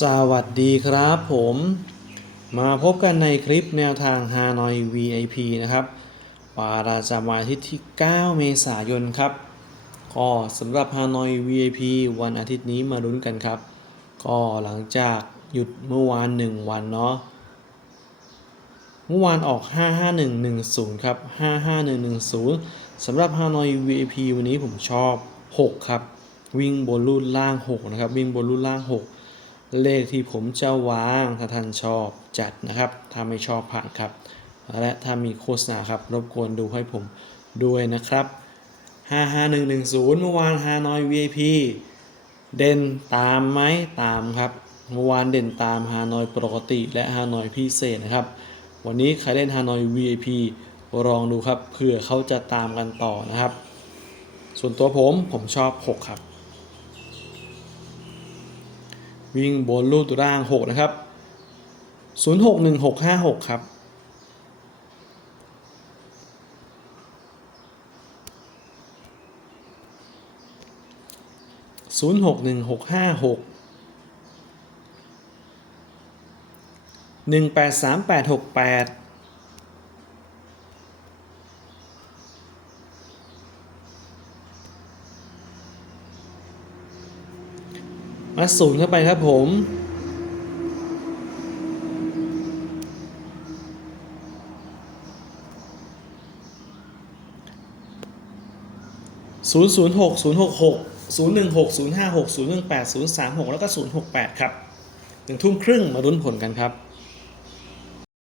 สวัสดีครับผม มาพบกันในคลิปแนวทาง Hanoi VIP นะครับปาราจำวันอาทิตย์ที่ 9 เมษายนครับ ก็สำหรับ Hanoi VIP วันอาทิตย์นี้มาลุ้นกันครับ ก็หลังจากหยุดเมื่อวาน 1 วันเนาะ เมื่อวานออก 55110 ครับ 55110 สำหรับ Hanoi VIP วันนี้ผมชอบ 6 ครับ วิ่งบนรุ่นล่าง 6 นะครับ วิ่งบนรุ่นล่าง 6 เลขที่ผมจะวางถ้าท่านชอบจัดนะครับ ถ้าไม่ชอบผ่านครับ และถ้ามีโฆษณาครับ รบกวนดูให้ผมด้วยนะครับ 55110 เมื่อวาน Hanoi VIP เด่นตามไหมตามครับ เมื่อวานเด่นตาม Hanoi ปกติ และ Hanoi พิเศษนะครับ วันนี้ใครเล่น Hanoi VIP ลองดูครับเผื่อเขาจะตามกันต่อนะครับ ส่วนตัวผมผมชอบ 6 ครับ วิ่งบนรูดตัวร่าง 6 นะครับ 061656 ครับ ศูนย์หกหนึ่งหกห้าหกหนึ่งแปดสามแปดหกแปด มาศูนย์เข้าไปครับผม0 0 6 0 6 6 0 1 6 0 5 6 0 1 8 0 3 6 แล้วก็ 0 6 8 ครับหนึ่งทุ่มครึ่งมารุ้นผลกันครับ